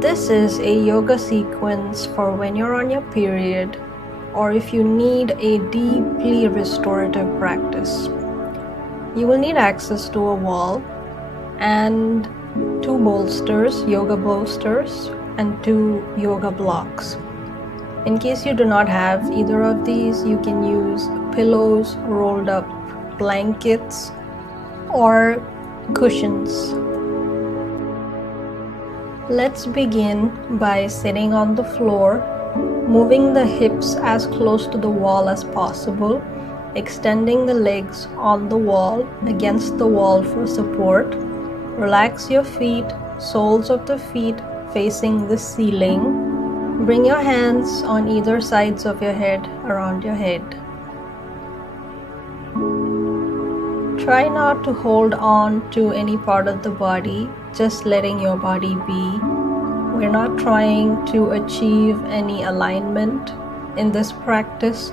This is a yoga sequence for when you're on your period or if you need a deeply restorative practice. You will need access to a wall and 2 bolsters, yoga bolsters, and 2 yoga blocks. In case you do not have either of these, you can use pillows, rolled up blankets, or cushions. Let's begin by sitting on the floor, moving the hips as close to the wall as possible, extending the legs on the wall, against the wall for support. Relax your feet, soles of the feet facing the ceiling. Bring your hands on either sides of your head, around your head. Try not to hold on to any part of the body, just letting your body be. We're not trying to achieve any alignment in this practice.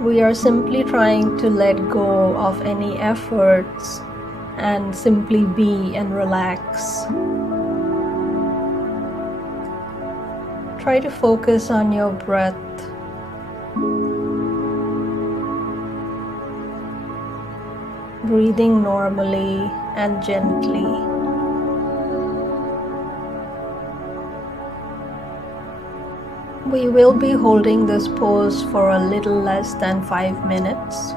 We are simply trying to let go of any efforts and simply be and relax. Try to focus on your breath. Breathing normally and gently. We will be holding this pose for a little less than 5 minutes.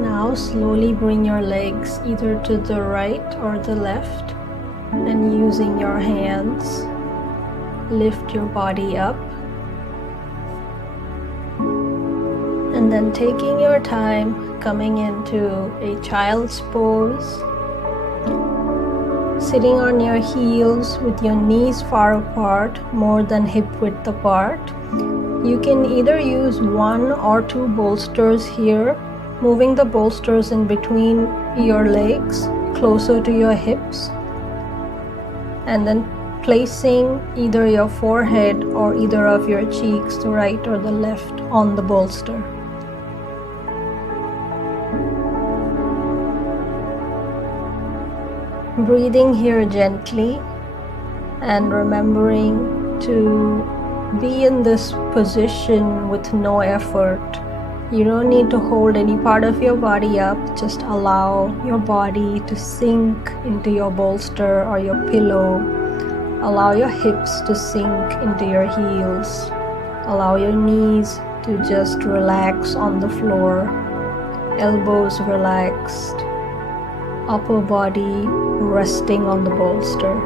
Now slowly bring your legs either to the right or the left, and using your hands, lift your body up. And then taking your time, coming into a child's pose, sitting on your heels with your knees far apart, more than hip width apart. You can either use 1 or 2 bolsters here, moving the bolsters in between your legs closer to your hips, and then placing either your forehead or either of your cheeks, the right or the left, on the bolster. Breathing here gently and remembering to be in this position with no effort. You don't need to hold any part of your body up, just allow your body to sink into your bolster or your pillow. Allow your hips to sink into your heels. Allow your knees to just relax on the floor, elbows relaxed, upper body resting on the bolster.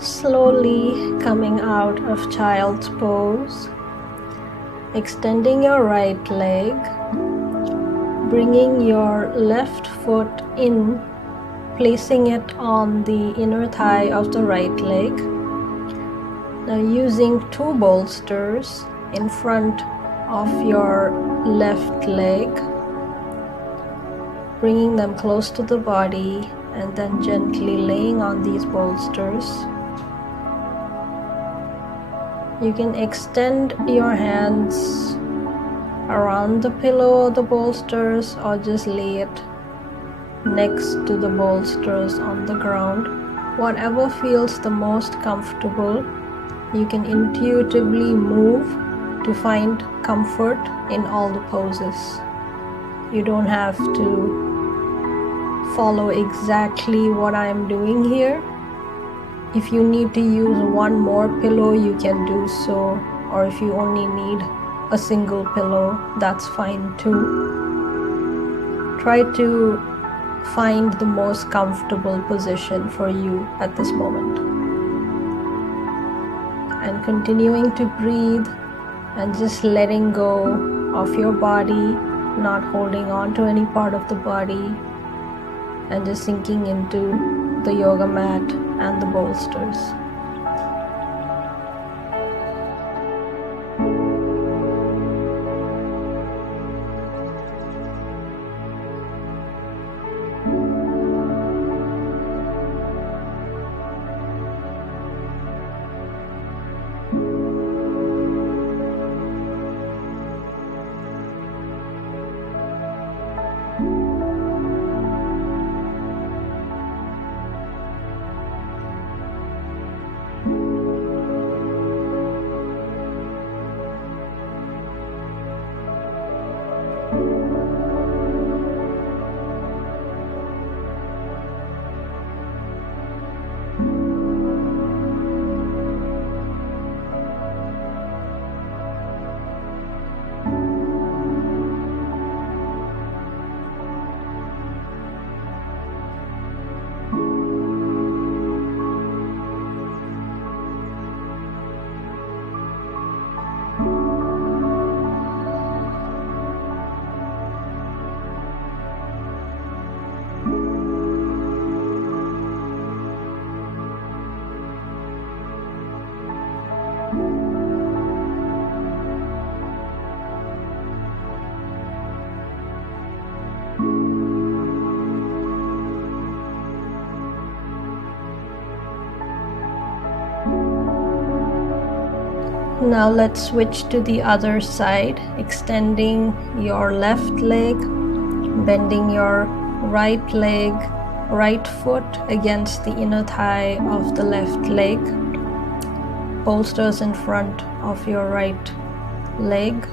Slowly coming out of child's pose, extending your right leg, bringing your left foot in, placing it on the inner thigh of the right leg, Now, using two bolsters in front of your left leg, bringing them close to the body and then gently laying on these bolsters. You can extend your hands around the pillow or the bolsters, or just lay it next to the bolsters on the ground. Whatever feels the most comfortable, you can intuitively move to find comfort in all the poses. You don't have to follow exactly what I am doing here. If you need to use one more pillow, you can do so, or if you only need a single pillow, that's fine too. Try to find the most comfortable position for you at this moment. And continuing to breathe and just letting go of your body, not holding on to any part of the body, and just sinking into the yoga mat and the bolsters. Now let's switch to the other side, extending your left leg, bending your right leg, right foot against the inner thigh of the left leg, bolsters in front of your right leg,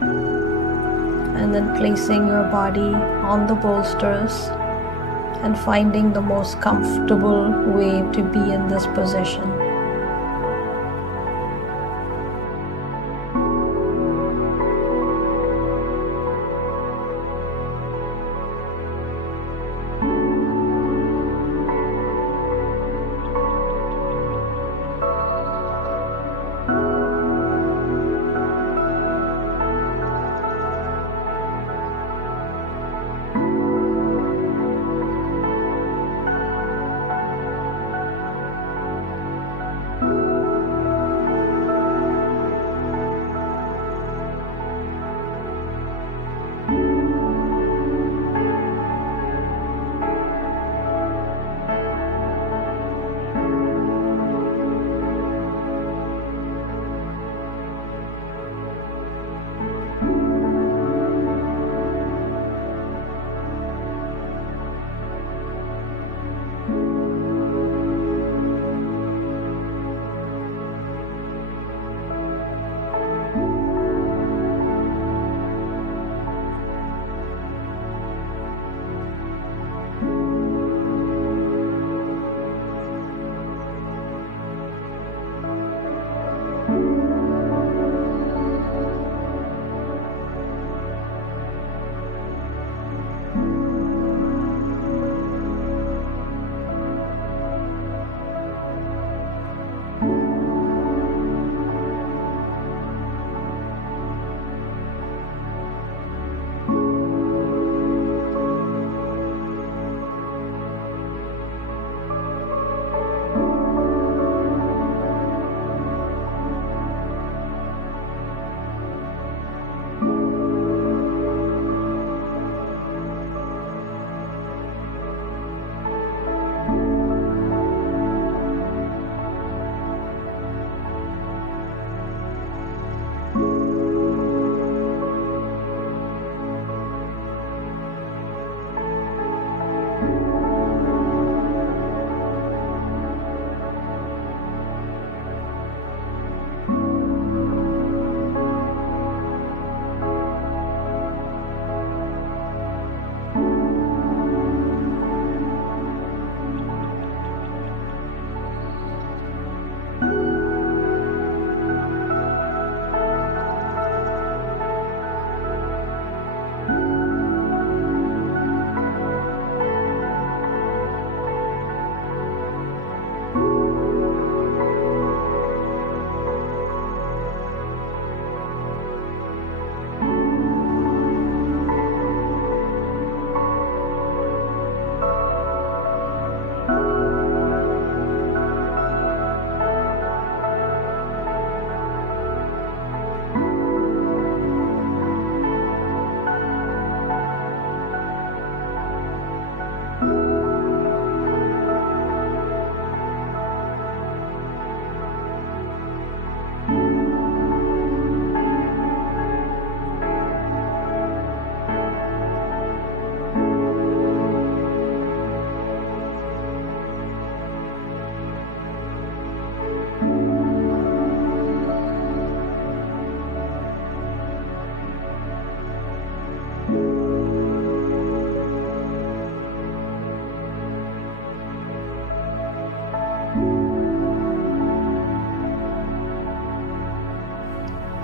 and then placing your body on the bolsters and finding the most comfortable way to be in this position.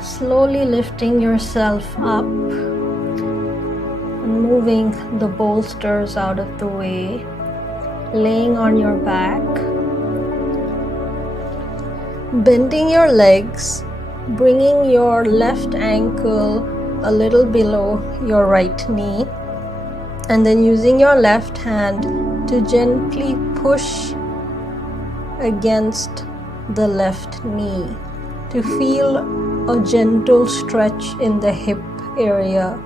Slowly lifting yourself up and moving the bolsters out of the way, laying on your back, bending your legs, bringing your left ankle a little below your right knee, and then using your left hand to gently push against the left knee to feel a gentle stretch in the hip area.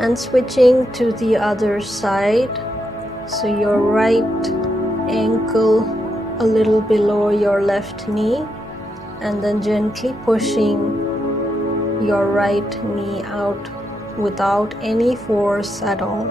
And switching to the other side, so your right ankle a little below your left knee, and then gently pushing your right knee out without any force at all.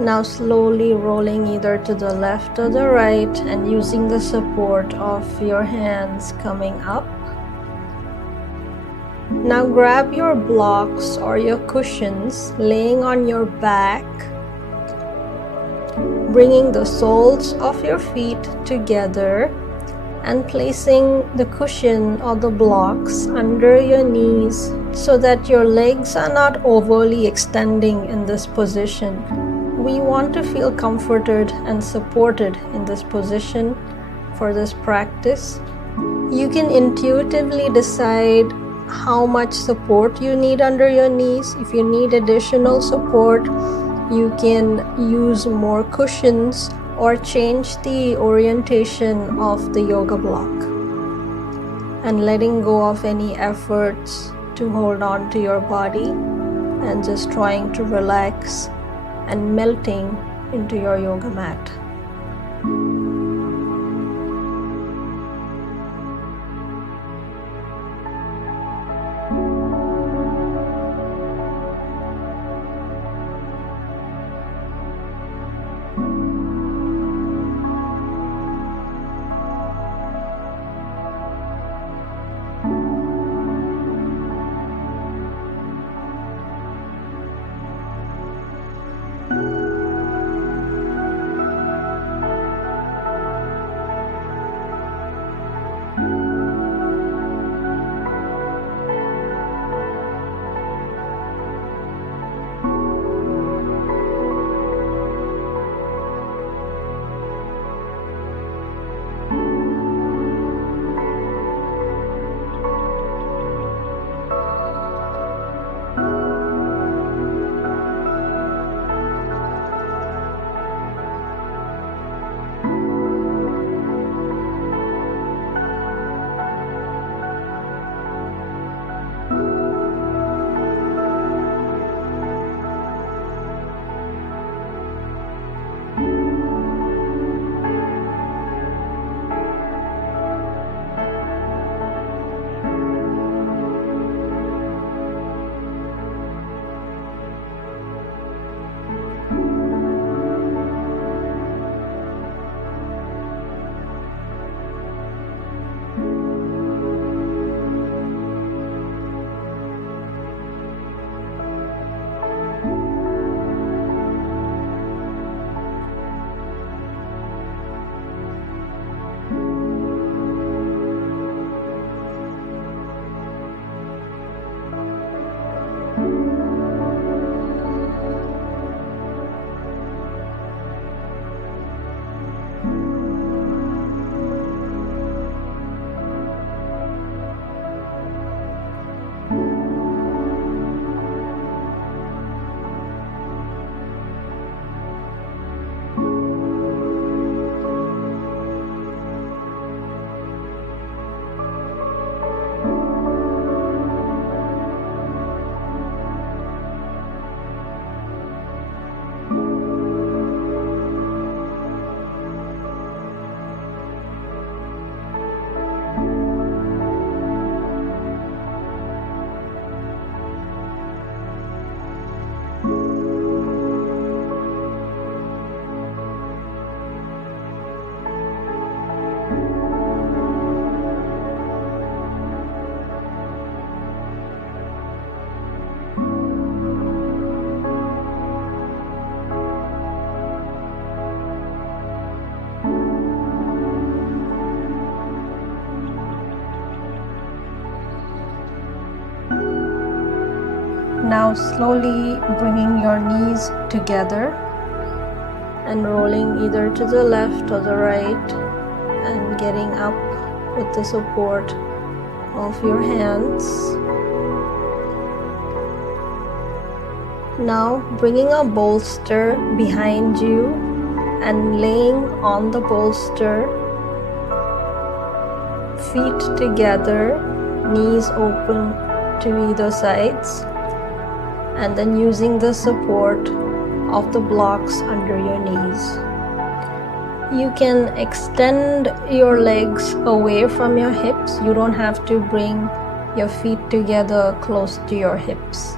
Now slowly rolling either to the left or the right and using the support of your hands coming up. Now grab your blocks or your cushions, laying on your back, bringing the soles of your feet together and placing the cushion or the blocks under your knees so that your legs are not overly extending in this position. We want to feel comforted and supported in this position for this practice. You can intuitively decide how much support you need under your knees. If you need additional support, you can use more cushions or change the orientation of the yoga block, and letting go of any efforts to hold on to your body and just trying to relax and melting into your yoga mat. Now slowly bringing your knees together and rolling either to the left or the right, and getting up with the support of your hands. Now bringing a bolster behind you and laying on the bolster, feet together, knees open to either sides, and then using the support of the blocks under your knees. You can extend your legs away from your hips. You don't have to bring your feet together close to your hips.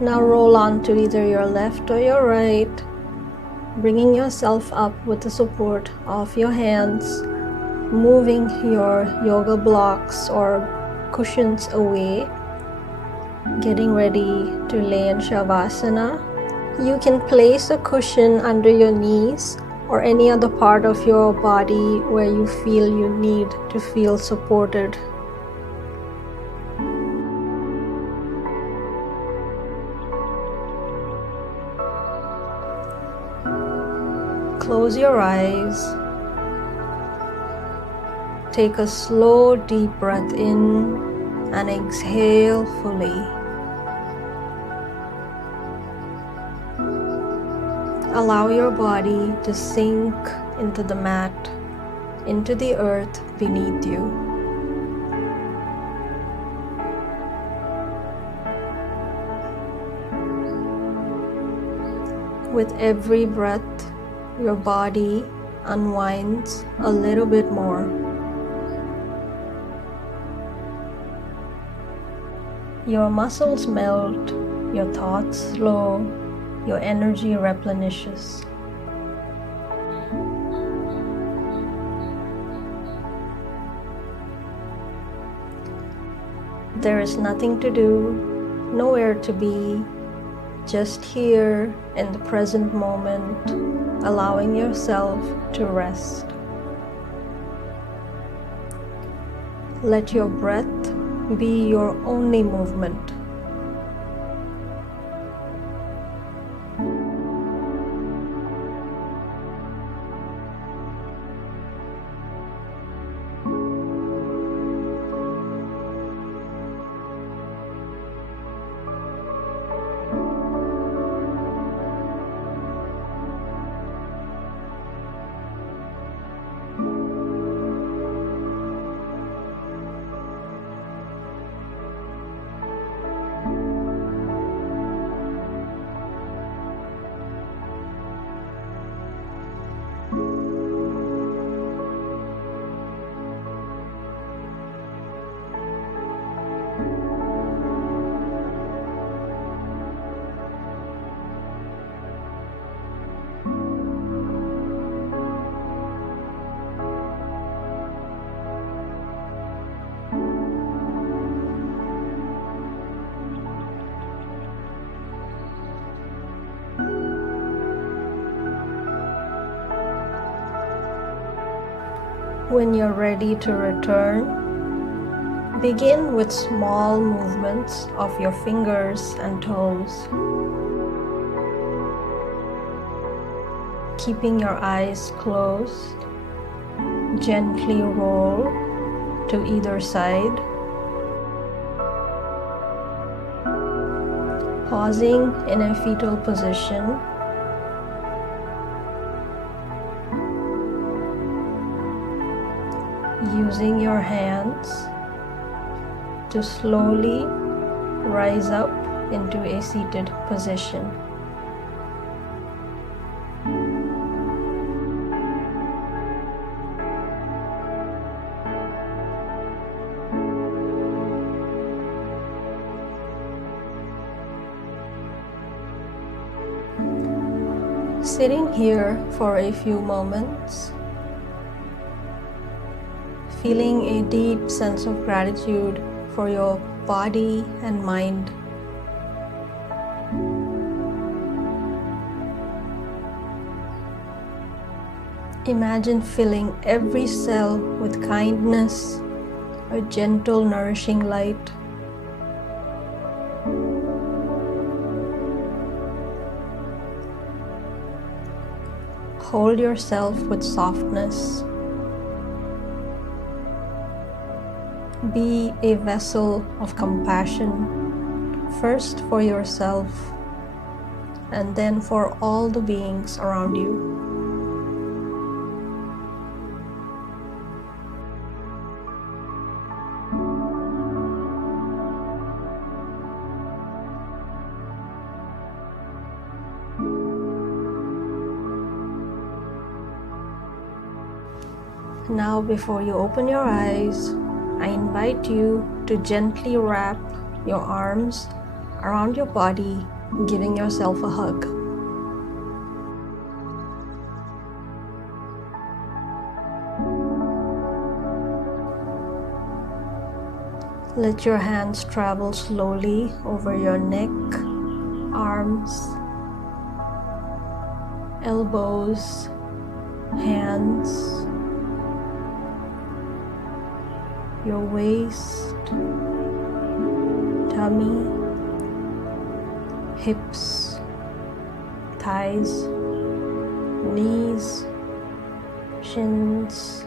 Now roll on to either your left or your right, bringing yourself up with the support of your hands, moving your yoga blocks or cushions away, getting ready to lay in Shavasana. You can place a cushion under your knees or any other part of your body where you feel you need to feel supported. Close your eyes. Take a slow, deep breath in and exhale fully. Allow your body to sink into the mat, into the earth beneath you. With every breath, your body unwinds a little bit more. Your muscles melt, your thoughts slow, your energy replenishes. There is nothing to do, nowhere to be, just here in the present moment, allowing yourself to rest. Let your breath be your only movement. When you're ready to return, begin with small movements of your fingers and toes. Keeping your eyes closed, gently roll to either side. Pausing in a fetal position. Using your hands to slowly rise up into a seated position. Sitting here for a few moments, feeling a deep sense of gratitude for your body and mind. Imagine filling every cell with kindness, a gentle, nourishing light. Hold yourself with softness. Be a vessel of compassion, first for yourself, and then for all the beings around you. Now, before you open your eyes, I invite you to gently wrap your arms around your body giving yourself a hug. Let your hands travel slowly over your neck, arms, elbows, hands, your waist, tummy, hips, thighs, knees, shins,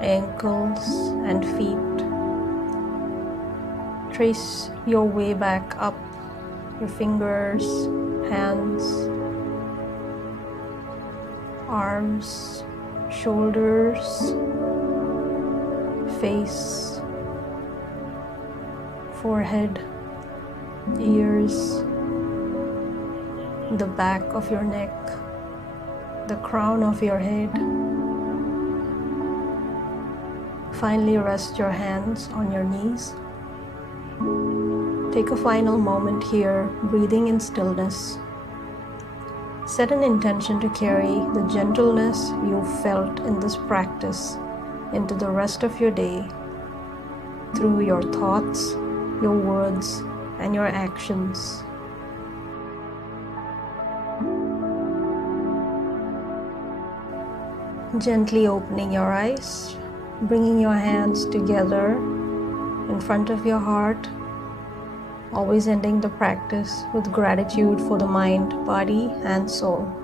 ankles, and feet. Trace your way back up your fingers, hands, arms, shoulders, face, forehead, ears, the back of your neck, the crown of your head. Finally, rest your hands on your knees. Take a final moment here, breathing in stillness. Set an intention to carry the gentleness you felt in this practice into the rest of your day through your thoughts, your words, and your actions. Gently opening your eyes, bringing your hands together in front of your heart, always ending the practice with gratitude for the mind, body, and soul.